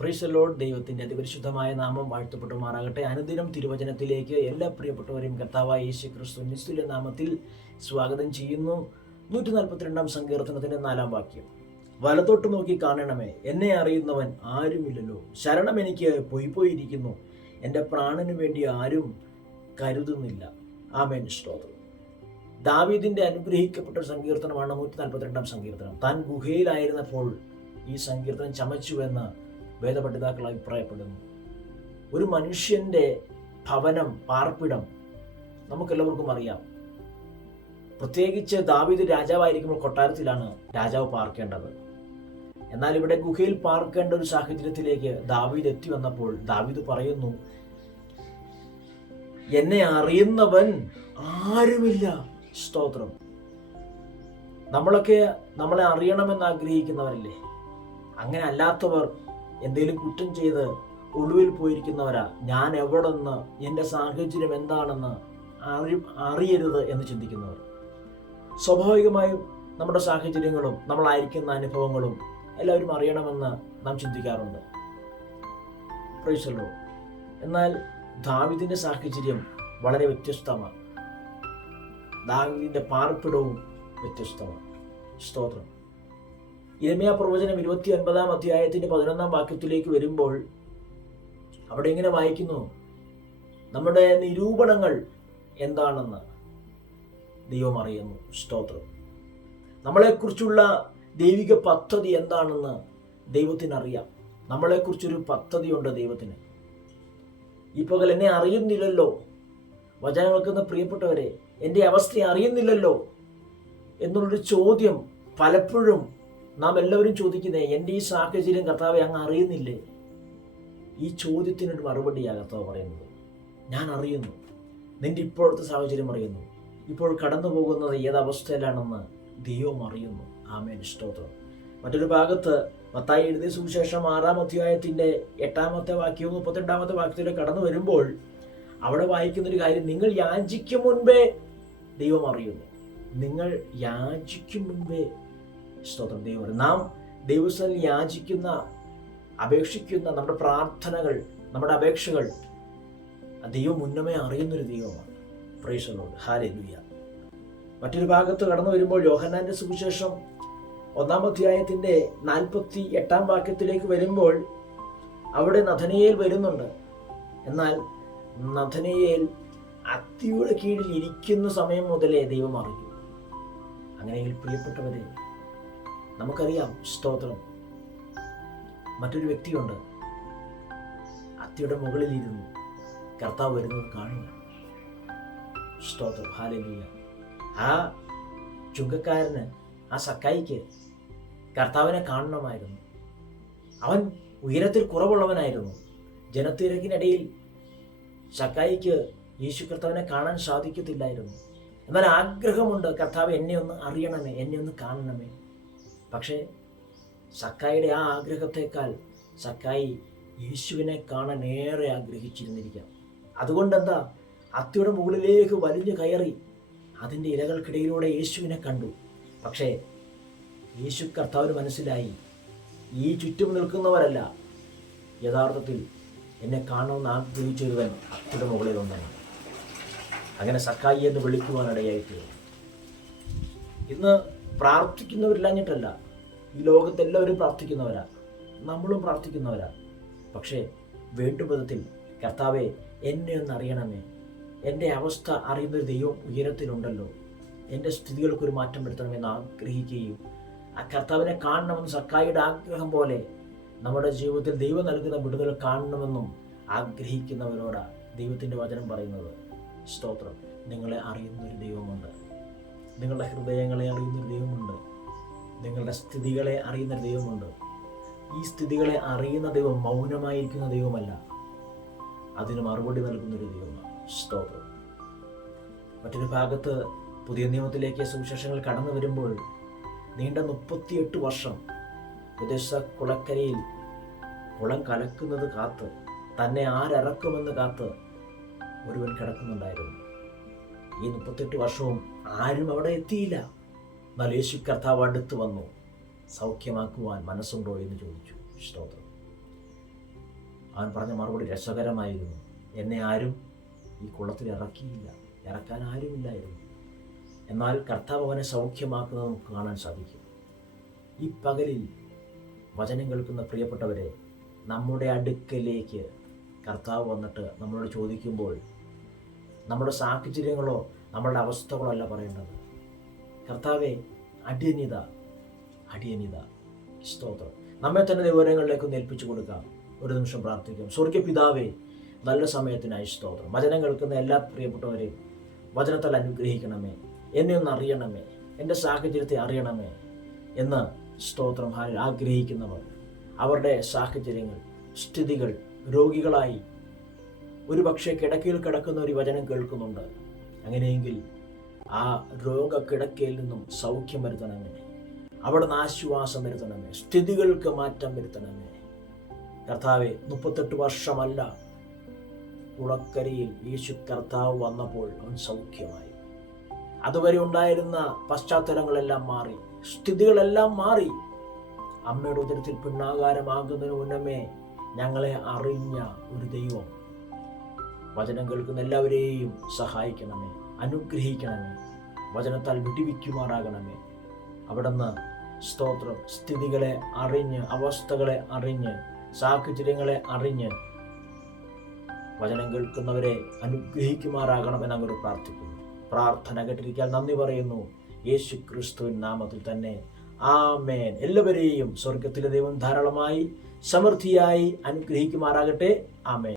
പ്രീസലോഡ് ദൈവത്തിന്റെ അതിപരിശുദ്ധമായ നാമം വാഴ്ത്തപ്പെട്ടുമാറാകട്ടെ. അനുദിനം തിരുവചനത്തിലേക്ക് എല്ലാ പ്രിയപ്പെട്ടവരെയും കർത്താവായ യേശു ക്രിസ്തു നിസ്തുല്യ നാമത്തിൽ സ്വാഗതം ചെയ്യുന്നു. നൂറ്റി നാൽപ്പത്തിരണ്ടാം സങ്കീർത്തനത്തിന്റെ നാലാം വാക്യം. വലത്തോട്ട് നോക്കി കാണണമേ എന്നെ അറിയുന്നവൻ ആരുമില്ലല്ലോ. ശരണം എനിക്ക് പോയി പോയിരിക്കുന്നു എന്റെ പ്രാണന് വേണ്ടി ആരും കരുതുന്നില്ല. ആമേൻ. സ്തോത്രം. ദാവീദിന്റെ അനുഗ്രഹിക്കപ്പെട്ട സങ്കീർത്തനമാണ് നൂറ്റി നാൽപ്പത്തിരണ്ടാം സങ്കീർത്തനം. താൻ ഗുഹയിലായിരുന്നപ്പോൾ ഈ സങ്കീർത്തനം ചമച്ചുവെന്ന് വേദപണ്ഡിതാക്കൾ അഭിപ്രായപ്പെടുന്നു. ഒരു മനുഷ്യന്റെ ഭവനം പാർപ്പിടം നമുക്കെല്ലാവർക്കും അറിയാം. പ്രത്യേകിച്ച് ദാവീദ് രാജാവായിരിക്കുമ്പോൾ കൊട്ടാരത്തിലാണ് രാജാവ് പാർക്കേണ്ടത്. എന്നാൽ ഇവിടെ ഗുഹയിൽ പാർക്കേണ്ട ഒരു സാഹചര്യത്തിലേക്ക് ദാവീദ് എത്തി വന്നപ്പോൾ ദാവീദ് പറയുന്നു എന്നെ അറിയുന്നവൻ ആരുമില്ല. സ്തോത്രം. നമ്മളൊക്കെ നമ്മളെ അറിയണമെന്ന് ആഗ്രഹിക്കുന്നവരല്ലേ? അങ്ങനെ അല്ലാത്തവർ എന്തെങ്കിലും കുറ്റം ചെയ്ത് ഒളിവിൽ പോയിരിക്കുന്നവരാ. ഞാൻ എവിടെന്ന് എന്റെ സാഹചര്യം എന്താണെന്ന് അറി അറിയരുത് എന്ന് ചിന്തിക്കുന്നവർ. സ്വാഭാവികമായും നമ്മുടെ സാഹചര്യങ്ങളും നമ്മളായിരിക്കുന്ന അനുഭവങ്ങളും എല്ലാവരും അറിയണമെന്ന് നാം ചിന്തിക്കാറുണ്ട്. പ്രൈസല്ലോ എന്നാൽ ദാവിദിന്റെ സാഹചര്യം വളരെ വ്യത്യസ്തമാണ്. ദാവിദിന്റെ പാർപ്പിടവും വ്യത്യസ്തമാണ്. സ്തോത്രം. ഇരമയ പ്രവചനം ഇരുപത്തി ഒൻപതാം അധ്യായത്തിന്റെ പതിനൊന്നാം വാക്യത്തിലേക്ക് വരുമ്പോൾ അവിടെ ഇങ്ങനെ വായിക്കുന്നു. നമ്മുടെ നിരൂപണങ്ങൾ എന്താണെന്ന് ദൈവം അറിയുന്നു. സ്തോത്രം. നമ്മളെക്കുറിച്ചുള്ള ദൈവിക പദ്ധതി എന്താണെന്ന് ദൈവത്തിന് അറിയാം നമ്മളെക്കുറിച്ചൊരു പദ്ധതിയുണ്ട് ദൈവത്തിന്. ഈ പകൽ എന്നെ അറിയുന്നില്ലല്ലോ. വചനം കേൾക്കുന്ന പ്രിയപ്പെട്ടവരെ എന്റെ അവസ്ഥ അറിയുന്നില്ലല്ലോ എന്നുള്ളൊരു ചോദ്യം പലപ്പോഴും നാം എല്ലാവരും ചോദിക്കുന്നേ എന്റെ ഈ സാഹചര്യം കർത്താവെ അങ്ങ് അറിയുന്നില്ലേ? ഈ ചോദ്യത്തിനൊരു മറുപടിയാണ് കർത്താവ് പറയുന്നത്. ഞാൻ അറിയുന്നു. നിന്റെ ഇപ്പോഴത്തെ സാഹചര്യം അറിയുന്നു. ഇപ്പോൾ കടന്നു പോകുന്നത് ഏതവസ്ഥയിലാണെന്ന് ദൈവം അറിയുന്നു. ആമേൻ. സ്തോത്രം. മറ്റൊരു ഭാഗത്ത് മത്തായി എഴുതിയ സുവിശേഷം ആറാം അധ്യായത്തിന്റെ എട്ടാമത്തെ വാക്യവും മുപ്പത്തിരണ്ടാമത്തെ വാക്യത്തിലൂടെ കടന്നു വരുമ്പോൾ അവിടെ വായിക്കുന്നൊരു കാര്യം നിങ്ങൾ യാചിക്കും മുൻപേ ദൈവം അറിയുന്നു. നിങ്ങൾ യാചിക്കും മുൻപേ സ്തോത്രം ദൈവം. നാം ദൈവസ്ഥാനിൽ യാചിക്കുന്ന അപേക്ഷിക്കുന്ന നമ്മുടെ പ്രാർത്ഥനകൾ നമ്മുടെ അപേക്ഷകൾ ദൈവം മുന്നമേ അറിയുന്നൊരു ദൈവമാണ്. പ്രൈസലോട് ഹാലലുയ മറ്റൊരു ഭാഗത്ത് കടന്നു വരുമ്പോൾ യോഹന്നാന്റെ സുവിശേഷം ഒന്നാം അധ്യായത്തിന്റെ നാൽപ്പത്തി എട്ടാം വാക്യത്തിലേക്ക് വരുമ്പോൾ അവിടെ നഥനയേൽ വരുന്നുണ്ട്. എന്നാൽ നഥനയേൽ അത്തിയുടെ കീഴിൽ ഇരിക്കുന്ന സമയം മുതലേ ദൈവം അറിഞ്ഞു. അങ്ങനെയെങ്കിൽ പ്രിയപ്പെട്ടവരെ നമുക്കറിയാം സ്തോത്രം. മറ്റൊരു വ്യക്തിയുണ്ട്. അത്തിയുടെ മുകളിൽ ഇരുന്നു കർത്താവ് വരുന്നത് കാണുക. സ്തോത്രം. ഹാലലിയ ആ ചുങ്കക്കാരന് ആ സക്കായിക്ക് കർത്താവിനെ കാണണമായിരുന്നു. അവൻ ഉയരത്തിൽ കുറവുള്ളവനായിരുന്നു. ജനത്തിരക്കിനിടയിൽ സക്കായിക്ക് യേശു കർത്താവിനെ കാണാൻ സാധിക്കത്തില്ലായിരുന്നു. എന്നാൽ ആഗ്രഹമുണ്ട് കർത്താവ് എന്നെ ഒന്ന് അറിയണമേ എന്നെ ഒന്ന് കാണണമേ. പക്ഷേ സക്കായിയുടെ ആ ആഗ്രഹത്തെക്കാൾ സക്കായി യേശുവിനെ കാണാൻ ഏറെ ആഗ്രഹിച്ചിരുന്നിരിക്കാം. അതുകൊണ്ടെന്താ? അത്തിയുടെ മുകളിലേക്ക് വലിഞ്ഞു കയറി അതിന്റെ ഇലകൾക്കിടയിലൂടെ യേശുവിനെ കണ്ടു. പക്ഷേ യേശു കർത്താവിന് മനസ്സിലായി ഈ ചുറ്റും നിൽക്കുന്നവരല്ല. യഥാർത്ഥത്തിൽ എന്നെ കാണുമെന്ന് ആഗ്രഹിച്ചൊരുവൻ അത്തിയുടെ മുകളിൽ ഒന്നാണ് അങ്ങനെ സക്കായി എന്ന് വിളിക്കുവാനിടയായിട്ട് ഇന്ന് പ്രാർത്ഥിക്കുന്നവരില്ലാഞ്ഞിട്ടല്ല ഈ ലോകത്തെല്ലാവരും പ്രാർത്ഥിക്കുന്നവരാ. നമ്മളും പ്രാർത്ഥിക്കുന്നവരാ. പക്ഷേ വേണ്ടുപഥത്തിൽ കർത്താവെ എന്നെ ഒന്ന് അറിയണമേ എന്റെ അവസ്ഥ അറിയുന്നൊരു ദൈവം ഉയരത്തിലുണ്ടല്ലോ. എന്റെ സ്ഥിതികൾക്കൊരു മാറ്റം വരുത്തണമെന്ന് ആഗ്രഹിക്കുകയും ആ കർത്താവിനെ കാണണമെന്ന് സക്കായിയുടെ ആഗ്രഹം പോലെ നമ്മുടെ ജീവിതത്തിൽ ദൈവം നൽകുന്ന വിടുതൽ കാണണമെന്നും ആഗ്രഹിക്കുന്നവരോടാണ് ദൈവത്തിന്റെ വചനം പറയുന്നത്. സ്തോത്രം. നിങ്ങളെ അറിയുന്ന ഒരു ദൈവമുണ്ട്. നിങ്ങളുടെ ഹൃദയങ്ങളെ അറിയുന്ന ദൈവമുണ്ട്. നിങ്ങളുടെ സ്ഥിതികളെ അറിയുന്ന ദൈവമുണ്ട്. ഈ സ്ഥിതികളെ അറിയുന്ന ദൈവം മൗനമായിരിക്കുന്ന ദൈവമല്ല. അതിന് മറുപടി നൽകുന്നൊരു ദൈവമാണ് സ്തോത്രം. മറ്റൊരു ഭാഗത്ത് പുതിയ നിയമത്തിലേക്ക് സുവിശേഷങ്ങൾ കടന്നു വരുമ്പോൾ നീണ്ട മുപ്പത്തിയെട്ട് വർഷം ഉദ്ദേശ കുളക്കരയിൽ കുളം കലക്കുന്നത് കാത്ത് തന്നെ ആരറക്കുമെന്ന് കാത്ത് ഒരുവൻ കിടക്കുന്നുണ്ടായിരുന്നു. ഈ മുപ്പത്തെട്ട് വർഷവും ആരും അവിടെ എത്തിയില്ല. എന്നാൽ യേശു കർത്താവ് അടുത്ത് വന്നു സൗഖ്യമാക്കുവാൻ മനസ്സുണ്ടോ എന്ന് ചോദിച്ചു. സ്തോത്രം. അവൻ പറഞ്ഞ മറുപടി രസകരമായിരുന്നു. എന്നെ ആരും ഈ കുളത്തിൽ ഇറക്കിയില്ല. ഇറക്കാൻ ആരുമില്ലായിരുന്നു. എന്നാൽ കർത്താവ് അവനെ സൗഖ്യമാക്കുന്നത് നമുക്ക് കാണാൻ സാധിക്കും. ഈ പകലിൽ വചനം കേൾക്കുന്ന പ്രിയപ്പെട്ടവരെ നമ്മുടെ അടുക്കലേക്ക് കർത്താവ് വന്നിട്ട് നമ്മളോട് ചോദിക്കുമ്പോൾ നമ്മുടെ സാഹചര്യങ്ങളോ നമ്മളുടെ അവസ്ഥകളല്ല പറയേണ്ടത്. കർത്താവെ അടിയനിത അടിയനിത. സ്തോത്രം. നമ്മെ തന്നെ വിവരങ്ങളിലേക്ക് ഏൽപ്പിച്ചു കൊടുക്കാം. ഒരു നിമിഷം പ്രാർത്ഥിക്കാം. സ്വർഗ പിതാവേ നല്ല സമയത്തിനായി സ്തോത്രം. വചനം കേൾക്കുന്ന എല്ലാ പ്രിയപ്പെട്ടവരെയും വചനത്താൽ അനുഗ്രഹിക്കണമേ. എന്നെ ഒന്ന് അറിയണമേ. എന്റെ സാഹചര്യത്തെ അറിയണമേ എന്ന് സ്തോത്രം ആഗ്രഹിക്കുന്നവർ. അവരുടെ സാഹചര്യങ്ങൾ സ്ഥിതികൾ രോഗികളായി ഒരു പക്ഷേ കിടക്കയിൽ കിടക്കുന്ന ഒരു വചനം കേൾക്കുന്നുണ്ട്. അങ്ങനെയെങ്കിൽ ആ രോഗക്കിടക്കയിൽ നിന്നും സൗഖ്യം വരുത്തണമേ. അവിടെ നിന്ന് ആശ്വാസം വരുത്തണമേ. സ്ഥിതികൾക്ക് മാറ്റം വരുത്തണമേ. കർത്താവെ മുപ്പത്തെട്ട് വർഷമല്ല. കുളക്കരയിൽ യേശു കർത്താവ് വന്നപ്പോൾ അവൻ സൗഖ്യമായി. അതുവരെ ഉണ്ടായിരുന്ന പശ്ചാത്തലങ്ങളെല്ലാം മാറി. സ്ഥിതികളെല്ലാം മാറി. അമ്മയുടെ ഉദരത്തിൽ പിണ്ണാകാരമാകുന്നതിന് മുന്നമേ ഞങ്ങളെ അറിഞ്ഞ ഒരു ദൈവം വചനം കേൾക്കുന്ന എല്ലാവരെയും സഹായിക്കണമേ അനുഗ്രഹിക്കണമേ വചനത്താൽ വിടിവിക്കുമാറാകണമേ. അവിടുന്ന് സ്തോത്രം സ്ഥിതികളെ അറിഞ്ഞ് അവസ്ഥകളെ അറിഞ്ഞ് സാഹചര്യങ്ങളെ അറിഞ്ഞ് വചനം കേൾക്കുന്നവരെ അനുഗ്രഹിക്കുമാറാകണമെന്ന് അങ്ങോട്ട് പ്രാർത്ഥിക്കുന്നു. പ്രാർത്ഥന കേട്ടിരിക്കാൻ നന്ദി പറയുന്നു. യേശു ക്രിസ്തുവിൻ നാമത്തിൽ തന്നെ. ആമേൻ. എല്ലാവരെയും സ്വർഗത്തിലെ ദൈവം ധാരാളമായി സമൃദ്ധിയായി അനുഗ്രഹിക്കുമാറാകട്ടെ. ആമേൻ.